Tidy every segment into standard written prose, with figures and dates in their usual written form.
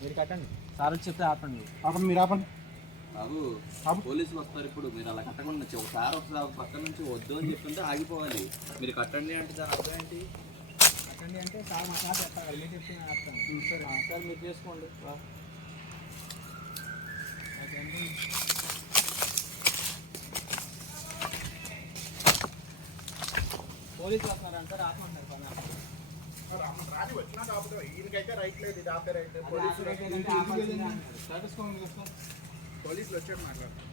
మీరు కట్టండి. సార్ వచ్చి చెప్తే ఆపండి. ఆపండి, మీరు ఆపండి. బాబు పోలీసులు వస్తారు ఇప్పుడు. మీరు అలా కట్టకుండా ఒకసారి పక్క నుంచి వద్దు అని చెప్తుంటే ఆగిపోవాలి. మీరు కట్టండి అంటే దాని అర్థం ఏంటి? కట్టండి అంటే సార్ మా సార్ చెప్తారు, వెళ్ళి చెప్తే నేను ఆపుతాను. సరే సార్ మీరు చేసుకోండి. పోలీసులు వస్తున్నారంటే సార్ ఆపమంటారు. రాని వచ్చినా కాకపోతే ఈయనకైతే రైట్ లేదు, ఇది ఆపే రైట్. పోలీసులు వచ్చాడు మాట్లాడతారు.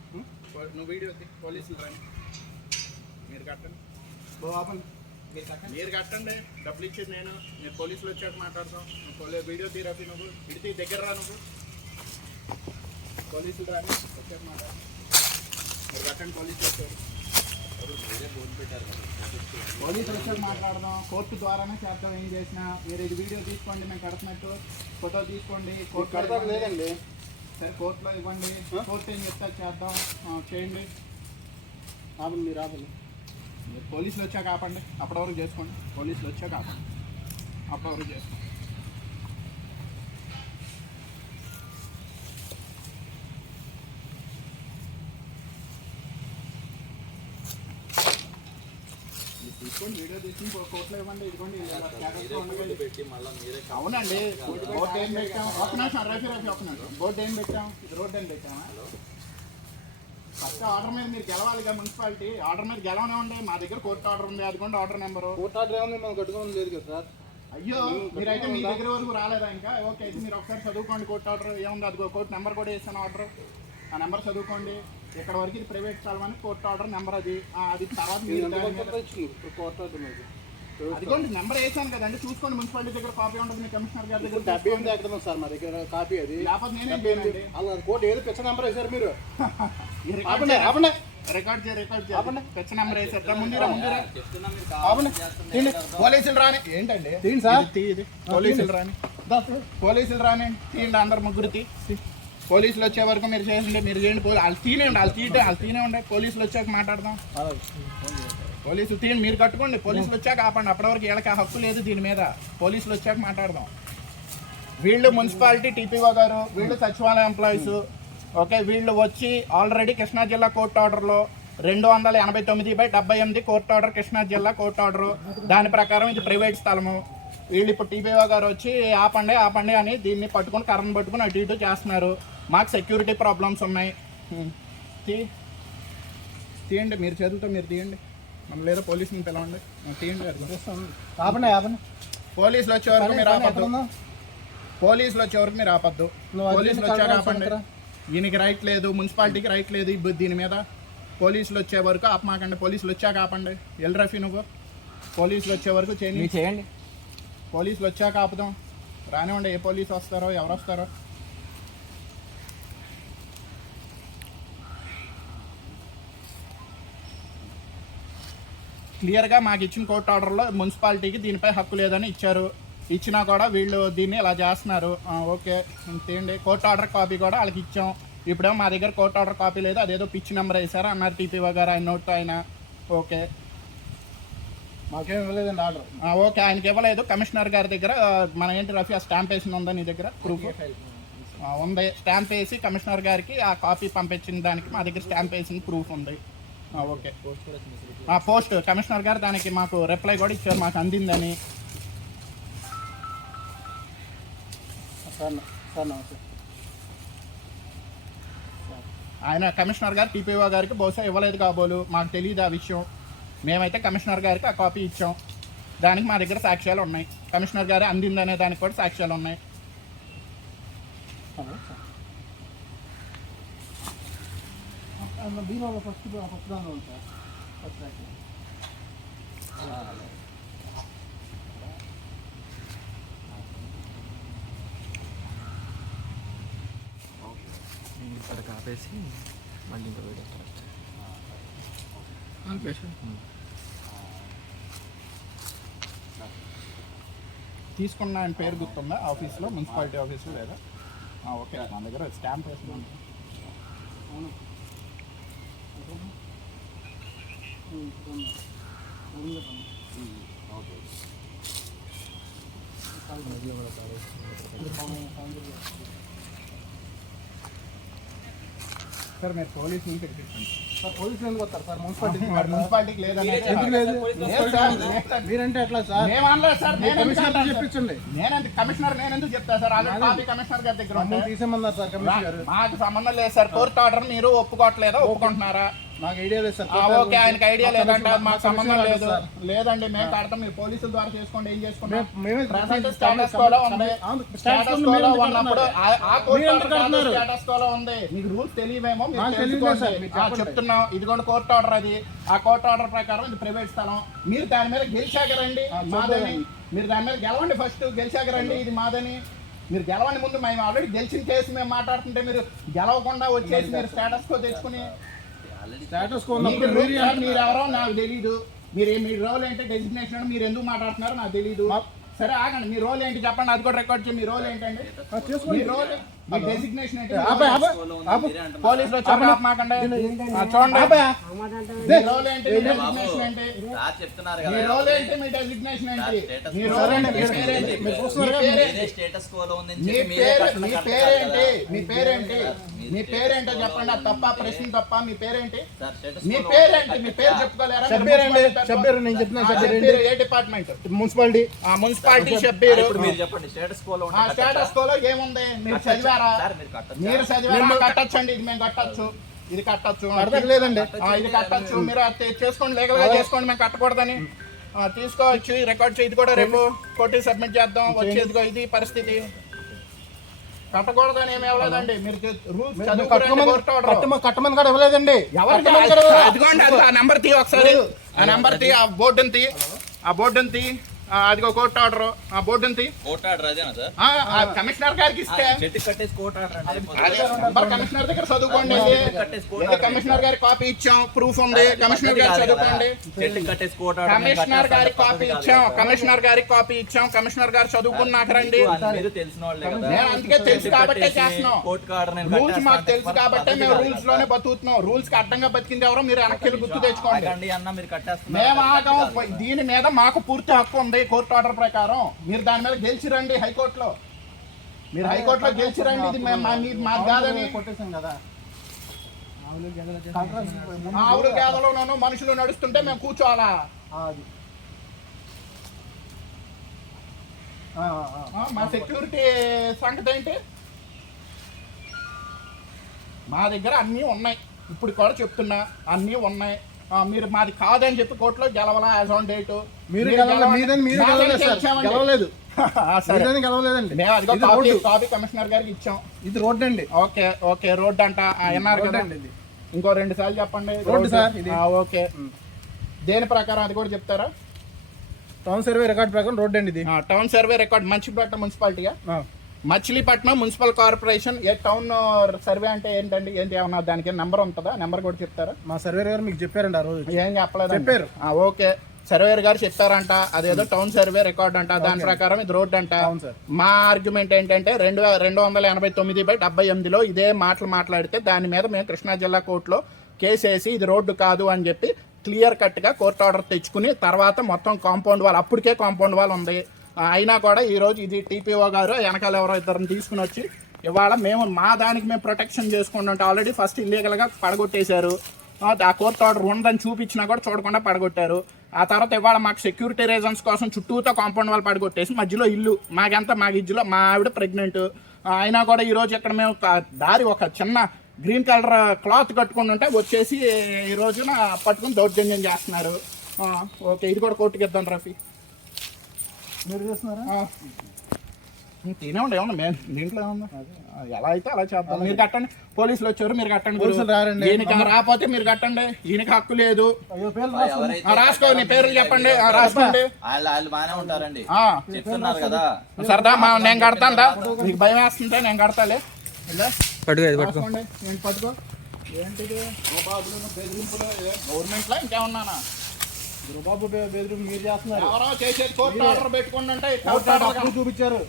నువ్వు వీడియో పోలీసులు రాని. మీరు కట్టండి, మీరు కట్టండి. డబ్బులు ఇచ్చేది నేను. మీరు పోలీసులు వచ్చాక మాట్లాడతాం. నువ్వు వీడియో తీరపి, నువ్వు ఇడితే దగ్గర రా. నువ్వు పోలీసులు రాని వచ్చాక మాట్లాడు. మీరు కట్టండి. పోలీసులు వచ్చారు, పోలీసులు వచ్చాక మాట్లాడదాం. కోర్టు ద్వారానే చేద్దాం. ఏం చేసినా మీరు ఇది వీడియో తీసుకోండి, మేము కడుతున్నట్టు ఫోటో తీసుకోండి. కోర్టు కడతారు లేదండి. సరే కోర్టులో ఇవ్వండి. కోర్టు ఏం చెప్తా చేద్దాం, చేయండి. ఆపండి, మీరు ఆపండి. మీరు పోలీసులు వచ్చాక ఆపండి. అప్పటి వరకు చేసుకోండి. పోలీసులు వచ్చాక ఆపండి, అప్పటి వరకు చేసుకోండి. తీసుకోండి, వీడియో తీసుకుని కోర్టులో ఇవ్వండి. ఇదిగోండి, అవునండి. బోర్డు ఏం పెట్టాం? ఒక నిమిషం రఫీ, ఒక నిమిషం. బోర్డు ఏం పెట్టాం? ఇది రోడ్డు ఏం పెట్టామా? ఫస్ట్ ఆర్డర్ మీద మీరు గెలవాలిగా. మున్సిపాలిటీ ఆర్డర్ మీద గెలవనివ్వండి. మా దగ్గర కోర్టు ఆర్డర్ ఉంది, అదిగోండి ఆర్డర్ నెంబరు. కోర్టు ఆర్డర్ ఏముంది? మనం కట్టుకోవడం లేదు కదా సార్. అయ్యో, మీరైతే మీ దగ్గర వరకు రాలేదా ఇంకా? ఓకే, అయితే మీరు ఒకసారి చదువుకోండి. కోర్టు ఆర్డర్ ఏముంది? అదిగో కోర్టు నెంబర్ కూడా వేసాను. ఆర్డర్ ఆ నెంబర్ చదువుకోండి. ఇక్కడ వరకు ఇది ప్రైవేట్ స్థలమని కోర్టు ఆర్డర్ నెంబర్ అది. అది తర్వాత అదిగోండి నెంబర్ వేసాను కదండి, చూసుకోండి. మున్సిపాలిటీ దగ్గర కాపీ ఉంటుంది, మీ కమిషనర్ గారి దగ్గర ఎక్కడ సార్? మా దగ్గర కాపీ అది. లేకపోతే నేనే కోర్టు ఏదో పిచ్చ నెంబర్ వేసారు మీరు. రికార్డ్ చేయాలి. పిచ్చ నెంబర్ వేసారు. ముందురా పోలీసులు రాని. ఏంటండి పోలీసులు రాని తీయండి. అందరు ముగ్గురికి పోలీసులు వచ్చే వరకు మీరు చేయండి. మీరు చేయండి. వాళ్ళు తీనేయండి, వాళ్ళు తీనే ఉండే. పోలీసులు వచ్చాక మాట్లాడదాం. పోలీసులు తీయండి, మీరు కట్టుకోండి. పోలీసులు వచ్చాక ఆపండి. అప్పటి వరకు వీళ్ళకి హక్కు లేదు దీని మీద. పోలీసులు వచ్చాక మాట్లాడదాం. వీళ్ళు మున్సిపాలిటీ టీపీఓ గారు, వీళ్ళు సచివాలయ ఎంప్లాయీస్. ఓకే, వీళ్ళు వచ్చి ఆల్రెడీ కృష్ణా జిల్లా కోర్టు ఆర్డర్లో 289/78 కోర్టు ఆర్డర్, కృష్ణా జిల్లా కోర్టు ఆర్డరు, దాని ప్రకారం ఇది ప్రైవేట్ స్థలము. వీళ్ళు ఇప్పుడు టీపీఓ గారు వచ్చి ఆపండి అని దీన్ని పట్టుకొని కర్రను పట్టుకుని అటు ఇటు చేస్తున్నారు. మాకు సెక్యూరిటీ ప్రాబ్లమ్స్ ఉన్నాయి. తీయండి, మీరు చేతులతో మీరు తీయండి. మనం లేదా పోలీసుని పిలవండి, తీయండి. ఆపండి. పోలీసులు వచ్చే వరకు మీరు ఆపద్దు. పోలీసులు వచ్చాక ఆపండి. ఈయనకి రైట్ లేదు, మున్సిపాలిటీకి రైట్ లేదు దీని మీద. పోలీసులు వచ్చే వరకు ఆపమాకండి. పోలీసులు వచ్చాక ఆపండి. ఎల్ రఫీ నువ్వు పోలీసులు వచ్చే వరకు చేయండి. పోలీసులు వచ్చాక ఆపుదాం. రానివ్వండి, ఏ పోలీసు వస్తారో ఎవరు వస్తారో. క్లియర్గా మాకు ఇచ్చిన కోర్టు ఆర్డర్లో మున్సిపాలిటీకి దీనిపై హక్కు లేదని ఇచ్చారు. ఇచ్చినా కూడా వీళ్ళు దీన్ని ఇలా చేస్తున్నారు. ఓకే, తీయండి. కోర్టు ఆర్డర్ కాపీ కూడా వాళ్ళకి ఇచ్చాం. ఇప్పుడేమో మా దగ్గర కోర్టు ఆర్డర్ కాపీ లేదు, అదేదో పిచ్ నెంబర్ వేశారు అన్నారు టీపీఓ గారు. ఆయన నోట్తో ఆయన. ఓకే, మాకేం ఇవ్వలేదండి ఆర్డర్. ఓకే, ఆయనకి ఇవ్వలేదు. కమిషనర్ గారి దగ్గర మన ఏంటి రఫీ, ఆ స్టాంప్ వేసింది ఉందా నీ దగ్గర? ప్రూఫ్ ఉంది. స్టాంప్ వేసి కమిషనర్ గారికి ఆ కాపీ పంపించిన దానికి మా దగ్గర స్టాంప్ వేసింది ప్రూఫ్ ఉంది. ఓకే, పోస్ట్ కమిషనర్ గారు దానికి మాకు రిప్లై కూడా ఇచ్చారు, మాకు అందిందని. ఆయన కమిషనర్ గారు టీపీఓ గారికి బహుశా ఇవ్వలేదు కాబోలు, మాకు తెలియదు ఆ విషయం. మేమైతే కమిషనర్ గారికి ఆ కాపీ ఇచ్చాం. దానికి మా దగ్గర సాక్ష్యాలు ఉన్నాయి. కమిషనర్ గారు అందిందనే దానికి కూడా సాక్ష్యాలు ఉన్నాయి. ఇక్కడ కాపేసి మళ్ళీ ఇంకో వీడియో తీసుకున్న ఆయన పేరు గుర్తుందా ఆఫీస్లో, మున్సిపాలిటీ ఆఫీస్లో లేదా? ఓకే, మన దగ్గర స్టాంప్ వేస్తున్నాను. ఓకే. సార్ మీరు పోలీస్ నుంచి తెప్పించండి సార్ పోలీసులు ఎందుకు వస్తారు సార్ మున్సిపాలిటీ మున్సిపాలిటీకి లేదంటే ఎందుకు లేదు లేదు సార్, లేదు. మీరంటే ఎట్లా సార్ మేము అనలేదు సార్, నేను ఎందుకు కమిషనర్ అంటాను సార్? చెప్పించండి నేనెందుకు కమిషనర్ నేను ఎందుకు చెప్తా సార్? ఆల్రెడీ కాపీ కమిషనర్ గారి దగ్గర ఉంది. మమ్మల్ని తీసేమన్నారు సార్ కమిషనర్ గారు మాకు సంబంధం లేదు సార్. కోర్టు ఆర్డర్ మీరు ఒప్పుకోవట్లేదా, ఒప్పుకుంటున్నారా? నాకు ఐడియా లేదు సార్ ఓకే, ఆయనకి ఐడియా లేదంటే అది మాకు సంబంధం లేదు. లేదండి, మేము కడతాం. మీరు పోలీసుల ద్వారా చేసుకోండి, ఏం చేసుకుంటాం. మేమే ప్రజెంట్ స్టేటస్ కోలో ఉంది. స్టేటస్ కోలో ఉన్నప్పుడు ఆ కోర్టు ఆర్డర్ కాదు, స్టేటస్ కోలో ఉంది. మీకు రూల్స్ తెలియవేమో, మీరు నాకు తెలియదు సార్, తెలుసుకోండి. మీరు చెప్పండి. చెప్తున్నాం, ఇది కూడా కోర్టు ఆర్డర్. అది ఆ కోర్టు ఆర్డర్ ప్రకారం ఇది ప్రైవేట్ స్థలం. మీరు దాని మీద గెలిచాక రండి, మాదని. మీరు దాని మీద గెలవండి, ఫస్ట్ గెలిచాక రండి, ఇది మాదని. మీరు గెలవండి ముందు. మేము ఆల్రెడీ గెలిచిన కేసు మేము మాట్లాడుతుంటే మీరు గెలవకుండా వచ్చేసి మీరు స్టేటస్ కో తెచ్చుకుని స్టేటస్ మీరు ఎవరో నాకు తెలీదు. మీ రోల్ ఏంటి, డెసిగ్నేషన్, మీరు ఎందుకు మాట్లాడుతున్నారో నాకు తెలీదు. సరే ఆగండి, మీ రోల్ ఏంటి చెప్పండి, అది కూడా రికార్డ్ చేయండి. మీ రోల్ ఏంటండి? మీ రోల్, మీ డెసిగ్నేషన్ ఏంటి? పోలీసులు వచ్చారు మాకండి, చూడండి. మీ రోల్ ఏంటి, మీ డెసిగ్నేషన్ ఏంటి? సార్ చెప్తున్నారు మీ కదా, రోల్ ఏంటి, మీ డెసిగ్నేషన్ ఏంటి? మీ రోల్ ఏంటి, మీ పేరేంటి? మీరే స్టేటస్ కోలో ఉందని మీ చెప్పి మీరే పేరు, కట్టడం మీ కరెక్ట్ పేరేంటి? కాదు. మీ పేరేంటి? మీ పేరేంటో చెప్పండి. అది తప్ప, ప్రశ్న తప్ప. మీ పేరేంటి? సార్ స్టేటస్ మీ కోలో పేరేంటి? మీ పేరు చెప్పుకోలేరా? షబ్బీర్ నేను చెప్పిన షబ్బీర్ ఏ డిపార్ట్మెంట్? Municipality municipality Shabbir. ఇప్పుడు మీరు చెప్పండి స్టేటస్ కోలో ఆ స్టేటస్ కోలో ఏముంది? మీరు చదివారా? సార్ మీరు కట్టచ్చు. మీరు చదివారా? కట్టచ్చండి, ఇది మేము కట్టచ్చు. ఇది కట్టచ్చు, లేదండి ఇది కట్టచ్చు. మీరు అది చేసుకోండి, లీగల్ గా చేసుకోండి. మేము కట్టకూడదని తీసుకోవచ్చు. రికార్డ్ ఇది కూడా రేపు కోర్టు సబ్మిట్ చేద్దాం. వచ్చేదిగో ఇది పరిస్థితి. కట్టకూడదని ఏమి ఇవ్వలేదండి. మీరు రూల్స్ కట్టమని కూడా ఇవ్వలేదండి. అదిగోండి, అది ఆ నెంబర్ తీ ఒకసారి. ఆ నెంబర్ తీ, ఆ బోర్డుని తీ, ఆ బోర్డుని తీ. అదిగో కోర్టు ఆర్డర్, ఆ బోర్డుని తీ. కోర్టు ఆర్డర్ అదేనా సార్? కమిషనర్ గారికి ఇస్తే చెట్టు కట్టేసి కోర్టు ఆర్డర్ అంటే అదే నెంబర్ కమిషనర్ దగ్గర చదువుకోండి. కమిషనర్ గారి కాపీ ఇచ్చాం, ప్రూఫ్ ఉంది. కమిషనర్ గారు చదువుకోండి. చెట్టు కట్టేసి కోర్టు ఆర్డర్ కమిషనర్ గారి కాపీ ఇచ్చాం, కమిషనర్ గారికి కాపీ ఇచ్చాం. కమిషనర్ గారు చదువుకుని నాకు రండి. మీరు తెలిసిన వాళ్ళే కదా. నేను అందుకే తెలుసు కాబట్టే చేస్తున్నాం. కోర్టు ఆర్డర్ నేను రూల్స్ మాకు తెలుసు కాబట్టే మేము రూల్స్ లోనే బతుకుతున్నాం. రూల్స్ కి అడ్డంగా బతికింది ఎవరో మీరు వెనక్కి గుర్తు తెచ్చుకోండి. అన్న మీరు కట్టేస్తున్నారు. మేము ఆగం. దీని మీద మాకు పూర్తి హక్కు ఉంది కోర్టు ఆర్డర్ ప్రకారం. మీరు దాని మీద గెలిచి రండి హైకోర్టులో. మీరు హైకోర్టులో గెలిచి రండి. ఇది మాకు కాదని. కొట్టేసాం కదా, ఆవులు గేదలోనూ మనుషులు నడుస్తుంటే మేము కూర్చోవాలా? మా సెక్యూరిటీ సంగతి ఏంటి? మా దగ్గర అన్నీ ఉన్నాయి. ఇప్పుడు కూడా చెప్తున్నా, అన్నీ ఉన్నాయి. మీరు మాది కాదని చెప్పి కోర్టులో గెలవాలా? యాజ్ ఆన్ డేట్ మీరు గెలవలేదు. కాపీ కమిషనర్ గారికి ఇచ్చాం. ఇది రోడ్ అండి. ఓకే ఓకే, రోడ్ అంట అన్నారు కదా. ఇంకో 2 సార్లు చెప్పండి. రోడ్డు సార్ ఇది. ఓకే, దేని ప్రకారం అది కూడా చెప్తారా? టౌన్ సర్వే రికార్డ్ ప్రకారం రోడ్ అండి ఇది. టౌన్ సర్వే రికార్డ్ మచిలీపట్నం మున్సిపాలిటీగా? Machilipatnam municipal corporation. ఏ టౌన్ సర్వే అంటే ఏంటండి? ఏంటి ఏమన్నా దానికి నెంబర్ ఉంటుందా? నెంబర్ కూడా చెప్తారా? మా సర్వేర్ గారు మీకు చెప్పారండి ఆ రోజు. ఏం చెప్పలేదు, చెప్పారు. ఓకే, సర్వేర్ గారు చెప్పారంట. అదేదో టౌన్ సర్వే రికార్డ్ అంట, దాని ప్రకారం ఇది రోడ్ అంట. మా ఆర్గ్యుమెంట్ ఏంటంటే 289/78లో ఇదే మాటలు మాట్లాడితే దాని మీద మేము కృష్ణా జిల్లా కోర్టులో కేసు వేసి ఇది రోడ్డు కాదు అని చెప్పి క్లియర్ కట్గా కోర్టు ఆర్డర్ తెచ్చుకుని తర్వాత మొత్తం కాంపౌండ్ వాల్, అప్పటికే కాంపౌండ్ వాల్ ఉంది. అయినా కూడా ఈరోజు ఇది టీపీఓ గారు వెనకాల ఎవరో ఇద్దరిని తీసుకుని వచ్చి ఇవాళ మేము మా దానికి మేము ప్రొటెక్షన్ చేసుకుంటుంటే ఆల్రెడీ ఫస్ట్ ఇల్లీగల్గా పడగొట్టేశారు. ఆ కోర్టు ఆర్డర్ ఉందని చూపించినా కూడా చూడకుండా పడగొట్టారు. ఆ తర్వాత ఇవాళ మాకు సెక్యూరిటీ రీజన్స్ కోసం చుట్టూతో కాంపౌండ్ వాళ్ళు పడగొట్టేసి మధ్యలో ఇల్లు మాకు ఇజ్జులో మా ఆవిడ ప్రెగ్నెంట్. అయినా కూడా ఈరోజు ఇక్కడ మేము దారి ఒక చిన్న గ్రీన్ కలర్ క్లాత్ కట్టుకుని ఉంటే వచ్చేసి ఈ రోజున పట్టుకుని దౌర్జన్యం చేస్తున్నారు. ఓకే, ఇది కూడా కోర్టుకి ఇద్దాం రఫీ. మీరు చేస్తున్నారా? తినేవండి ఏమన్నా మేము దీంట్లో ఏమన్నా ఎలా అయితే అలా చేద్దాం. మీరు కట్టండి, పోలీసులు వచ్చారు, మీరు కట్టండి. పోలీసులు రారండి. ఈయనకి రాకపోతే మీరు కట్టండి. ఈయనకి హక్కు లేదు. రాసుకో, నీ పేర్లు చెప్పండి. రాసుకోండి. వాళ్ళు బాగానే ఉంటారండి, చెప్తున్నారు కదా. సరదా నేను కడతాను. మీకు భయం వేస్తుంటే నేను కడతాలే. రాసుకోండి. ఏంటి పట్టుకో, ఏంటిది బెదిరింపులు? గవర్నమెంట్లో ఇంకేమన్నానా? బాబు బెదిరింపు మీరు చేస్తున్నారు. ఎవరో చేసేది కోర్టు ఆర్డర్ పెట్టుకుంటే చూపించారు.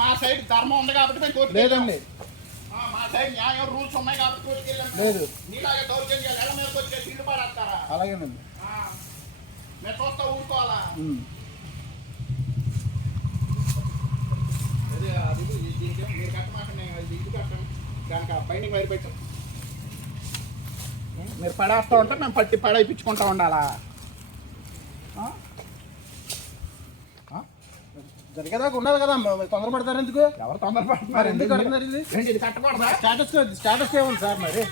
మా సైడ్ ధర్మం ఉంది కాబట్టి మేము కోర్టు లేదండి. మా సైడ్ న్యాయం రూల్స్ ఉన్నాయి కాబట్టి కోర్టుకి వెళ్ళాము. లేదు, నీలాగే దౌర్జన్యాలు ఎలా మీద వచ్చేసి ఇల్లు పడేస్తారా? అలాగేనండి. మేము చూస్తా ఊరుకోవాలా? ఇది కట్టండి దానికి ఆ బైండింగ్ వైర్ పెట్టు. మీరు పడేస్తూ ఉంటే మేము పట్టి పడైపించుకుంటూ ఉండాలా? జరిగేదాకా ఉండాలి కదా, తొందరపడతారు ఎందుకు? ఎవరు తొందరపడుతున్నారు? ఎందుకు కడుతున్నారు? ఇది కట్టకూడదా? స్టాటస్ ఏముంది సార్ మరి?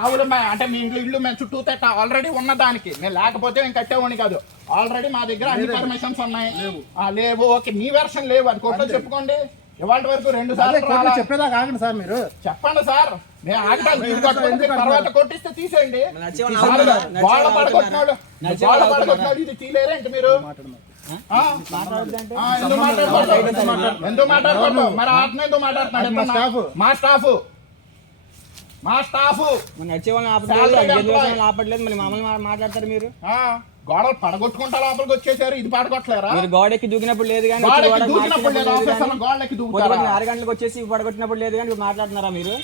ఆవులు అంటే మీ ఇల్లు మేము చుట్టూ తట్ట ఆల్రెడీ ఉన్న దానికి నేను లేకపోతే నేను కట్టేవాడిని కాదు. ఆల్రెడీ మా దగ్గర అన్ని పర్మిషన్స్ ఉన్నాయి. లేవు. ఓకే, మీ వెర్షన్ లేవు అని కోర్టులో చెప్పుకోండి. ఇవాళ వరకు 2 సార్లు చెప్పేదాకా ఆగండి సార్. మీరు చెప్పండి సార్, మేము ఆగటానికి తర్వాత కొట్టిస్తే తీసేయండి. వాళ్ళ పడగొట్టినాడు ఇది తీలేరేంటి మీరు? ఎందుకు మాట్లాడుకోండి? మరి ఆత్మ ఎందుకు మాట్లాడుతున్నాడు? మా స్టాఫ్ ఆపట్లేదు, మళ్ళీ మామూలు మాట్లాడతారు మీరు. గోడలు పడగొట్టుకుంటా లోపలికి వచ్చేసారు. ఇది పడగొట్టలేరా? మీరు గోడకి దూకినప్పుడు లేదు కానీ, గోడలకి 6 గంటలకు వచ్చేసి పడగొట్టినప్పుడు లేదు కానీ మాట్లాడుతున్నారా మీరు?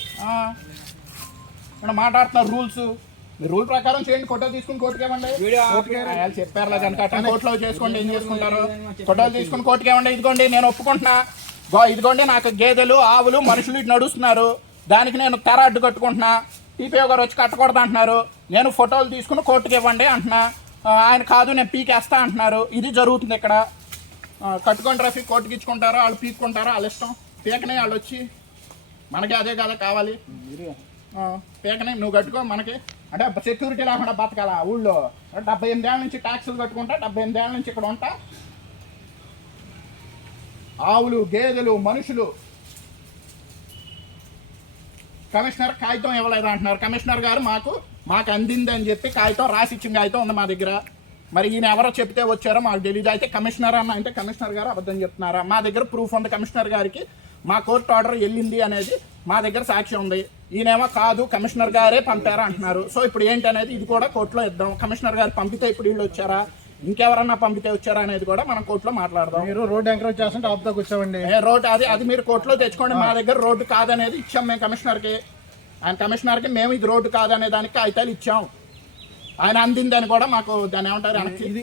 మాట్లాడుతున్నారు రూల్స్. మీరు రూల్ ప్రకారం చేయండి. ఫోటో తీసుకుని కోర్టుకి ఇవ్వండి. చెప్పారు కనుక కోర్టులో చేసుకోండి. ఏం చేసుకుంటారు? ఫోటోలు తీసుకుని కోర్టుకి ఇవ్వండి. ఇదిగోండి నేను ఒప్పుకుంటున్నా. ఇదిగోండి నాకు గేదెలు ఆవులు మనుషులు ఇటు నడుస్తున్నారు. దానికి నేను తెర అడ్డు కట్టుకుంటున్నా. టీపీఓ గారు వచ్చి కట్టకూడదు అంటున్నారు. నేను ఫోటోలు తీసుకుని కోర్టుకి ఇవ్వండి అంటున్నా. ఆయన కాదు నేను పీకేస్తా అంటున్నారు. ఇది జరుగుతుంది ఇక్కడ. కట్టుకొని ట్రాఫిక్ కోర్టుకి ఇచ్చుకుంటారో వాళ్ళు పీక్కుంటారో వాళ్ళ ఇష్టం. పీకనే వాళ్ళు వచ్చి మనకి అదే కదా కావాలి. పీకనే నువ్వు కట్టుకో. మనకి అంటే సెక్యూరిటీ లేకుండా బతకాల ఊళ్ళో. 78 ఏళ్ళ నుంచి ట్యాక్సులు కట్టుకుంటా, 78 ఏళ్ళ నుంచి ఇక్కడ ఉంటా. ఆవులు గేదెలు మనుషులు. కమిషనర్ కాగితం ఇవ్వలేదు అంటున్నారు. కమిషనర్ గారు మాకు అందింది అని చెప్పి కాగితం రాసి ఇచ్చిన కాగితం ఉంది మా దగ్గర. మరి ఈయన ఎవరో చెప్తే వచ్చారో మాకు తెలియదు. అయితే కమిషనర్ అన్న అంటే కమిషనర్ గారు అబద్ధం చెప్తున్నారా? మా దగ్గర ప్రూఫ్ ఉంది. కమిషనర్ గారికి మా కోర్టు ఆర్డర్ వెళ్ళింది అనేది మా దగ్గర సాక్ష్యం ఉంది. ఈయనేమో కాదు కమిషనర్ గారే పంపారా అంటున్నారు. సో ఇప్పుడు ఏంటి అనేది ఇది కూడా కోర్టులో ఇద్దాం. కమిషనర్ గారు పంపితే ఇప్పుడు వీళ్ళు వచ్చారా, ఇంకెవరన్నా పంపితే వచ్చారా అనేది కూడా మనం కోర్టులో మాట్లాడదాం. మీరు రోడ్డు ఎంకరేజ్ చేస్తుంటే ఆపుతాకు వచ్చామండి. రోడ్డు అది మీరు కోర్టులో తెచ్చుకోండి. మా దగ్గర రోడ్డు కాదనేది ఇచ్చాం మేము కమిషనర్కి. ఆయన కమిషనర్కి మేము ఇది రోడ్డు కాదనే దానికి కాగితాలు ఇచ్చాం. ఆయన అందిందని కూడా మాకు దాన్ని ఏమంటారు,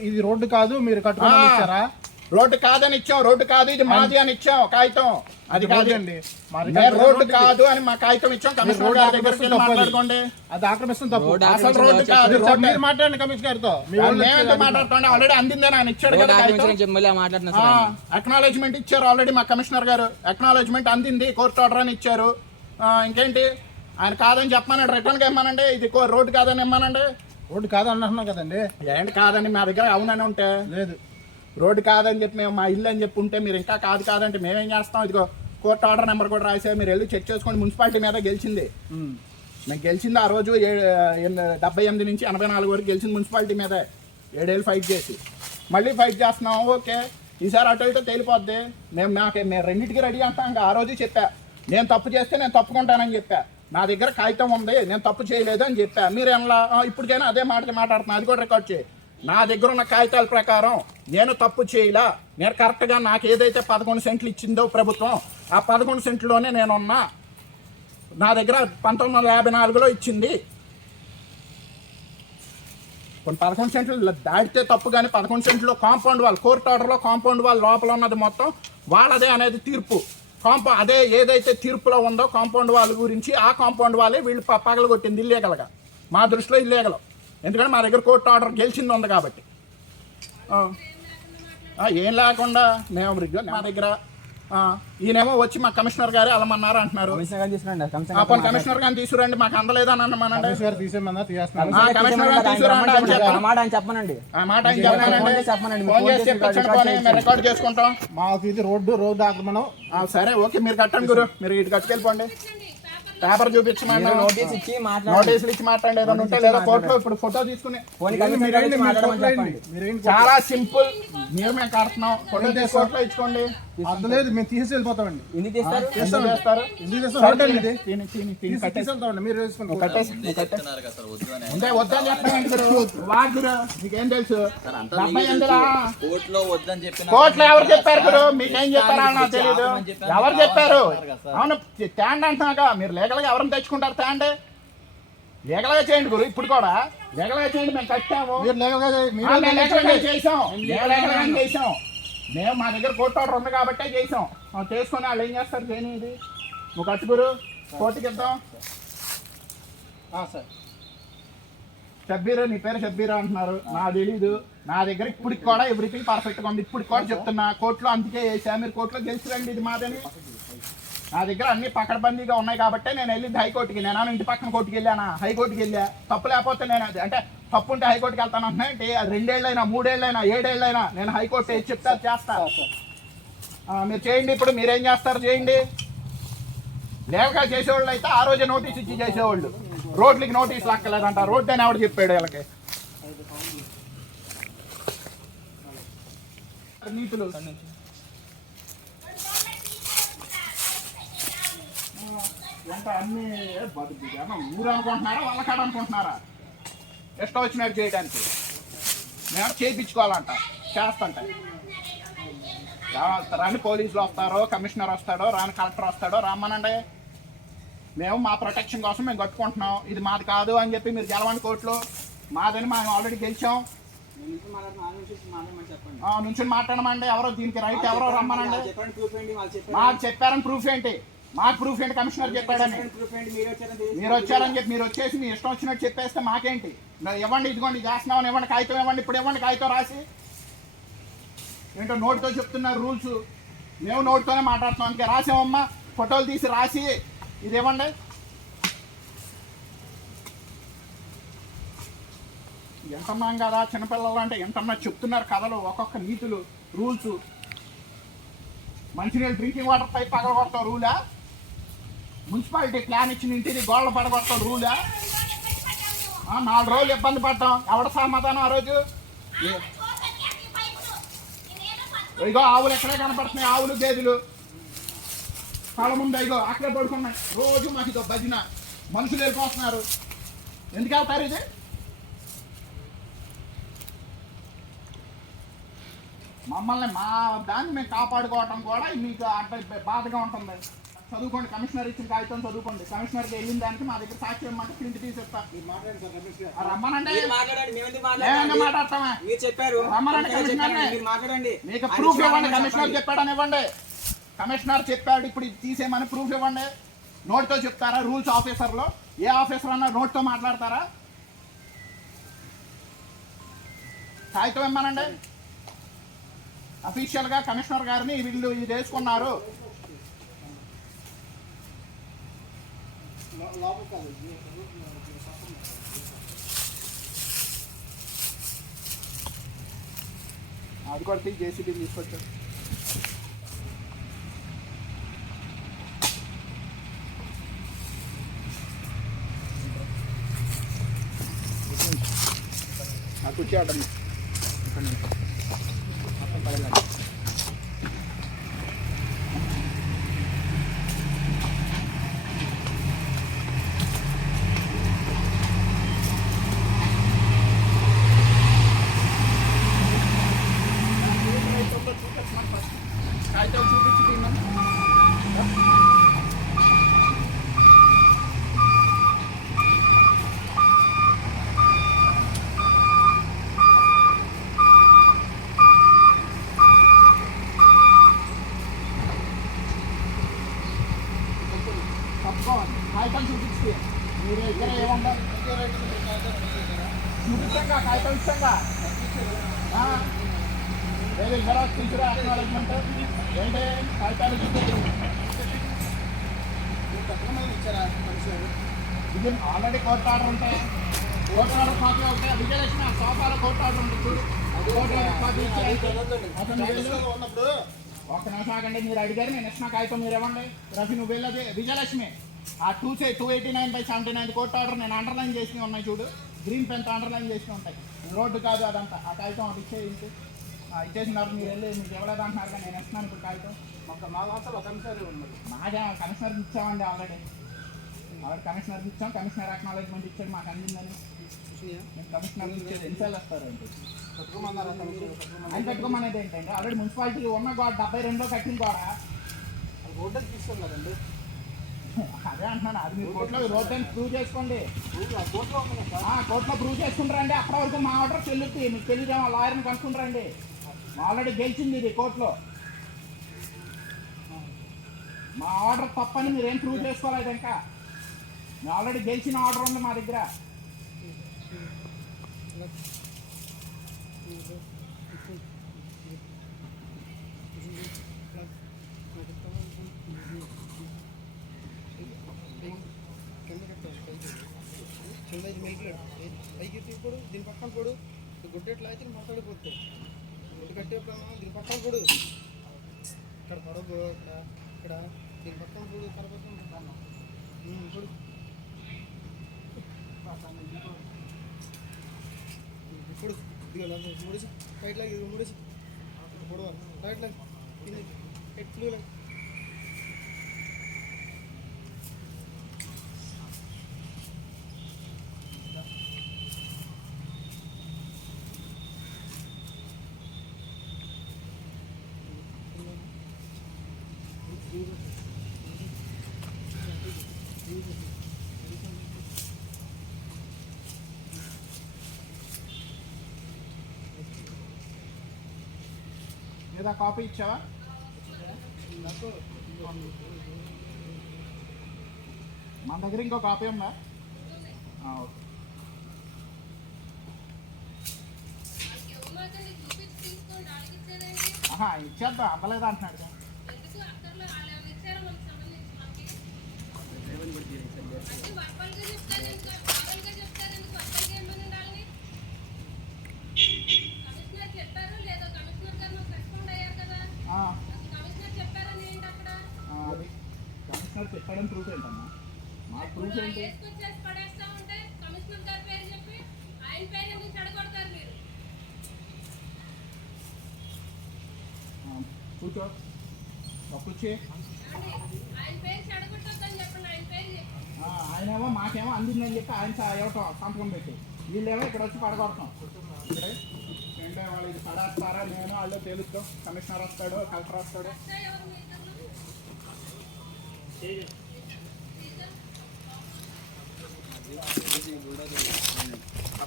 ఇది రోడ్డు కాదు మీరు కట్టుకొని ఇచ్చారా? రోడ్డు కాదని ఇచ్చాం. రోడ్డు కాదు ఇది మాది అని ఇచ్చాం కాగితం. అది కాదండి, రోడ్డు కాదు అని మా కాగితం ఇచ్చాం. కమిషనర్ గారి దగ్గర మాట్లాడుకోండి. అది ఆక్రమిస్తుంది తప్పు. అసలు రోడ్డు కాదు. మీరు మాట్లాడండి కమిషనర్ గారితో. మేమెంత మాట్లాడుతుండే ఆల్రెడీ అందిందని ఆయన ఇచ్చాడు కదా. అక్నాలెడ్జ్మెంట్ ఇచ్చారు ఆల్రెడీ మా కమిషనర్ గారు. అక్నాలెడ్జ్మెంట్ అందింది, కోర్టు ఆర్డర్ అని ఇచ్చారు. ఇంకేంటి ఆయన కాదని చెప్పమనండి, రిటర్న్గా ఇమ్మనండి. ఇది రోడ్డు కాదని ఇమ్మనండి. రోడ్డు కాదని అంటున్నాం కదండి. ఏంటి కాదండి? మా దగ్గర అవునని ఉంటే లేదు. రోడ్డు కాదని చెప్పి మేము మా ఇల్లు అని చెప్పి ఉంటే మీరు ఇంకా కాదంటే మేమేం చేస్తాం? ఇదిగో కోర్టు ఆర్డర్ నెంబర్ కూడా రాసారు. మీరు వెళ్ళి చెక్ చేసుకోండి. మున్సిపాలిటీ మీద గెలిచింది. మేము గెలిచింది ఆ రోజు 78 నుంచి 84 వరకు గెలిచింది మున్సిపాలిటీ మీద. 7 ఏళ్ళు ఫైట్ చేసి మళ్ళీ ఫైట్ చేస్తున్నాం. ఓకే, ఈసారి అటు ఇటు తేలిపోద్ది. మేము రెండింటికి రెడీ అంటాం. ఇంకా ఆ రోజు చెప్పా, నేను తప్పు చేస్తే నేను తప్పుకుంటానని చెప్పా. నా దగ్గర కాగితం ఉంది, నేను తప్పు చేయలేదు అని చెప్పా. మీరు ఎలా ఇప్పటికైనా అదే మాట్లాడుతున్నా. అది కూడా రికార్డ్ చేయి. నా దగ్గర ఉన్న కాగితాల ప్రకారం నేను తప్పు చేయలా. నేను కరెక్ట్గా నాకు ఏదైతే 11 సెంట్లు ఇచ్చిందో ప్రభుత్వం, ఆ 11 సెంట్లోనే నేనున్నా. నా దగ్గర 1954లో ఇచ్చింది. కొన్ని 11 సెంట్లు దాటితే తప్పు, కానీ 11 సెంట్లో కాంపౌండ్ వాల్, కోర్టు ఆర్డర్లో కాంపౌండ్ వాల్ లోపల ఉన్నది మొత్తం వాళ్ళదే అనేది తీర్పు. అదే ఏదైతే తీర్పులో ఉందో కాంపౌండ్ వాల్ గురించి, ఆ కాంపౌండ్ వాలే వీళ్ళు పగలు కొట్టింది ఇల్లీగల్గా. మా దృష్టిలో ఇల్లీగల్. ఎందుకంటే మా దగ్గర కోర్టు ఆర్డర్ గెలిచింది ఉంది కాబట్టి. ఏం లేకుండా మేము మా దగ్గర ఈయనేమో వచ్చి మా కమిషనర్ గారే అలమన్నారు అంటున్నారు. కమిషనర్ గారిని తీసుకురండి, మాకు అందలేదని అన్నమానండి. రికార్డ్ చేసుకుంటాం. మాకు ఇది రోడ్డు ఆక్రమణం. సరే ఓకే, మీరు కట్టండి గురు. మీరు ఇటు కట్టుకెళ్ళిపోండి. పేపర్ చూపించమని నోటీసులు ఇచ్చి మాట్లాడండి. ఏదైనా ఉంటే లేదా కోర్టులో ఇప్పుడు ఫోటో తీసుకుని చాలా సింపుల్. మీరు మేము కడుతున్నాం, ఫోటో కోర్టులో ఇచ్చుకోండి. అర్థలేదు, మేము తీసేసి వెళ్ళిపోతామండి. వద్దని చెప్పండి. మీకేం తెలుసు? కోర్టులో ఎవరు చెప్పారు గురు? మీకేం చెప్పారా నాకు తెలీదు. ఎవరు చెప్పారు? అవును స్టాండ్ అంటున్నాక మీరు లీగల్గా ఎవరిని తెచ్చుకుంటారు? స్టాండ్ లీగల్గా చేయండి గురు. ఇప్పుడు కూడా లీగల్గా చేయండి. మేము కట్టాము, చేసాం. మేము మా దగ్గర కోర్టు ఆర్డర్ ఉంది కాబట్టే చేసాం. చేసుకుని వాళ్ళు ఏం చేస్తారు? చేయనిది నువ్వు కట్టుకురు కోర్టుకి ఇద్దాం. సార్ షబ్బీర్, నీ పేరు షబ్బీర్ అంటున్నారు, నాకు తెలీదు. నా దగ్గర ఇప్పటికి కూడా ఎవ్రీథింగ్ పర్ఫెక్ట్గా ఉంది. ఇప్పటికి కూడా చెప్తున్నా కోర్టులో, అందుకే వేసా మీరు కోర్టులో గెలిచిరండి ఇది మాదని. నా దగ్గర అన్ని పకడ్బందీగా ఉన్నాయి కాబట్టి నేను వెళ్ళింది హైకోర్టుకి. నేను ఇంటి పక్కన కోర్టుకి వెళ్ళానా, హైకోర్టుకి వెళ్ళా. తప్పు లేకపోతే నేను అంటే తప్పు ఉంటే హైకోర్టుకి వెళ్తాను అంటున్నా అంటే 2 ఏళ్ళైనా 3 ఏళ్ళైనా 7 ఏళ్ళైనా నేను హైకోర్టు ఏది చెప్తే అది చేస్తా. మీరు చేయండి. ఇప్పుడు మీరేం చేస్తారు చేయండి. లేవగా చేసేవాళ్ళు అయితే ఆ రోజే నోటీస్ ఇచ్చి చేసేవాళ్ళు. రోడ్లకి నోటీసులు అక్కర్లేదంట. రోడ్డు అని ఎవడు చెప్పాడు వీళ్ళకి? నీతులు ఎంత అన్ని ఊరు అనుకుంటున్నారా వాళ్ళకాడ అనుకుంటున్నారా? ఇష్టం వచ్చినట్టు చేయడానికి మేము చేయించుకోవాలంట, చేస్తంట. రాని పోలీసులు వస్తారో, కమిషనర్ వస్తాడో, రాని కలెక్టర్ వస్తాడో రమ్మనండి. మేము మా ప్రొటెక్షన్ కోసం మేము కట్టుకుంటున్నాం. ఇది మాది కాదు అని చెప్పి మీరు గెలవండి కోర్టులో. మాదని మేము ఆల్రెడీ గెలిచాం. నుంచి మాట్లాడమండి. ఎవరో దీనికి రైట్ ఎవరో రమ్మనండి. మాకు చెప్పారని ప్రూఫ్ ఏంటి? మాకు ప్రూఫ్ ఏంటి? కమిషనర్ చెప్పాడని మీరు వచ్చారని చెప్పి మీరు వచ్చేసి మీ ఇష్టం వచ్చినట్టు చెప్పేస్తే మాకేంటి? ఇవ్వండి, ఇదిగోండి చేస్తున్నామని ఇవ్వండి, కాగితం ఇవ్వండి. ఇప్పుడు ఇవ్వండి కాగితం రాసి. ఏంటో నోటితో చెప్తున్నారు రూల్స్, మేము నోటితోనే మాట్లాడుతున్నాం. అందుకే రాసామమ్మా, ఫోటోలు తీసి రాసి ఇది ఇవ్వండి. ఎంతన్నాం కదా చిన్నపిల్లలు అంటే ఎంతన్నా చెప్తున్నారు కథలు, ఒక్కొక్క నీతులు, రూల్స్. మంచినీళ్ళు డ్రింకింగ్ వాటర్ పైప్ పగలగొడతాం రూలా? మున్సిపాలిటీ ప్లాన్ ఇచ్చిన ఇంటిని గోడలు పడగొడతాం రూలా? 4 రోజులు ఇబ్బంది పడ్డాం. ఎవడ సమాధానం ఆ రోజు? ఇగో ఆవులు ఎక్కడే కనపడుతున్నాయి, ఆవులు గేదెలు కళ్ళ ముందు ఇగో అక్కడే పడుకున్నాయి. రోజు మాకు ఇదో భజన. మనుషులు వెళ్ళిపోతున్నారు. ఎందుకు వెళ్తారు? ఇది మమ్మల్ని మా దాన్ని మేము కాపాడుకోవటం కూడా మీకు బాధగా ఉంటుంది. చదువుకోండి, కమిషనర్ ఇచ్చిన కాగితం చదువుకోండి. కమిషనర్కి వెళ్ళిన దానికి మా దగ్గర సాక్షి ఇవ్వమంటే ప్రింట్ తీసేస్తా. రమ్మనండి, మాట్లాడతామా? రమ్మనండి కమిషనర్ని. మీకు ప్రూఫ్ ఇవ్వండి. కమిషనర్ చెప్పాడని ఇవ్వండి. కమిషనర్ చెప్పాడు ఇప్పుడు ఇది తీసేయమని ప్రూఫ్ ఇవ్వండి. నోట్తో చెప్తారా? రూల్స్ ఆఫీసర్లో ఏ ఆఫీసర్ అన్నా నోట్తో మాట్లాడతారా? కాగితం ఇవ్వమనండి. అఫీషియల్గా కమిషనర్ గారిని వీళ్ళు ఇది చేసుకున్నారు. అది కూడా జేసీబీ తీసుకొచ్చారు. నాకు వచ్చేటం కాగితం చూపించి మీరు ఇక్కడ ఏమంటారు? చూపించంగా కాగితం ఇష్టంగా లేదు జెరాక్స్ తీసుకురా. అక్నాలెడ్జ్మెంట్ ఏంటి? కాగితాలు ఇది ఆల్రెడీ కోర్టు ఆర్డర్ ఉంటాయి. కోర్టు ఆర్డర్ కాపీ అవుతాయి. విజయలక్ష్మి ఆ సోఫాలో కోర్టు ఆర్డర్ ఉంటుంది. ఉన్నప్పుడు ఒక్క నిమిషం ఆగండి. మీరు అడిగారు, నేను ఇచ్చిన కాగితం మీరు ఇవ్వండి. రఫీ నువ్వు వెళ్ళదు. విజయలక్ష్మి ఆ 289/79 కోర్టు ఆర్డర్ నేను అండర్లైన్ చేసి ఉన్నాయి చూడు, గ్రీన్ పెన్తో అండర్లైన్ చేసి ఉంటాయి. రోడ్డు కాదు అదంతా. ఆ కాగితం అది ఇచ్చేసి ఇచ్చేసినారు. మీరు వెళ్ళి మీకు ఇవ్వలేదు అంటున్నారు కానీ నేను ఇస్తున్నాను ఇప్పుడు కాగితం. మా వాసలో కమిషనర్ ఉన్నది. మాకే కమిషనర్కి ఇచ్చామండి ఆల్రెడీ కమిషనర్కి ఇచ్చాం. కమిషనర్ అక్నాలెడ్జ్మెంట్ ఇచ్చాడు మాకు అందిందని. మేము కమిషనర్కి ఇచ్చేది ఎన్నిసార్లు వస్తారు అంటే ఆయన పెట్టుకోమనేది ఏంటంటే ఆల్రెడీ మున్సిపాలిటీ ఉన్న గోడ 72లో కట్టిన గోడ రోడ్డు తీసుకోం కదండి. అదే అంటున్నాను. అది మీరు కోర్టులో రోడ్డు ప్రూవ్ చేసుకోండి. కోర్టులో ప్రూవ్ చేసుకుంటారండి. అప్పటి వరకు మా ఆర్డర్ చెల్లుద్ది. మీకు తెలియదేమో లాయర్ని కనుక్కుంటారండి. ఆల్రెడీ గెలిచింది ఇది కోర్టులో. మా ఆర్డర్ తప్పని మీరేం ప్రూవ్ చేసుకోలేదు ఇంకా. మేము ఆల్రెడీ గెలిచిన ఆర్డర్ ఉంది మా దగ్గర. కింద ఇది మెలికలేడు పైకి తీసుకోడు, దీని పక్కన పోడు, గుడ్డెట్లు అయితే మాట్లాడిపోతే గుడ్డు కట్టేప్పుడు దీని పక్కన పోడు, ఇక్కడ పొడవు ఇక్కడ దీని పక్కన పోడు, తర్వాత పొడు ఇప్పుడు దిగాలి మూడేసి బయట లాగి మూడేసి పొడవాలి బయట లాగి ఎట్లు ఏదా కాపీ ఇచ్చావా? మన దగ్గర ఇంకో కాపీ ఉందా? ఓకే. ఇచ్చేద్దాం, అవ్వలేదు అంటున్నాడు. కమిషనర్ చెప్పాడని ప్రూఫ్ ఏంటమ్మా? మా ప్రూఫ్ ఏంటి? కూర్చో, కూర్చే. ఆయనేమో మాకేమో అందిందని చెప్పి ఆయన ఇవ్వటం సంతకం పెట్టి, వీళ్ళేమో ఇక్కడ వచ్చి పడగొడతాం. ఇక్కడే అంటే వాళ్ళు ఇది పడేస్తారా నేను వాళ్ళు తెలుస్తాం. కమిషనర్ వస్తాడు, కలెక్టర్ వస్తాడు.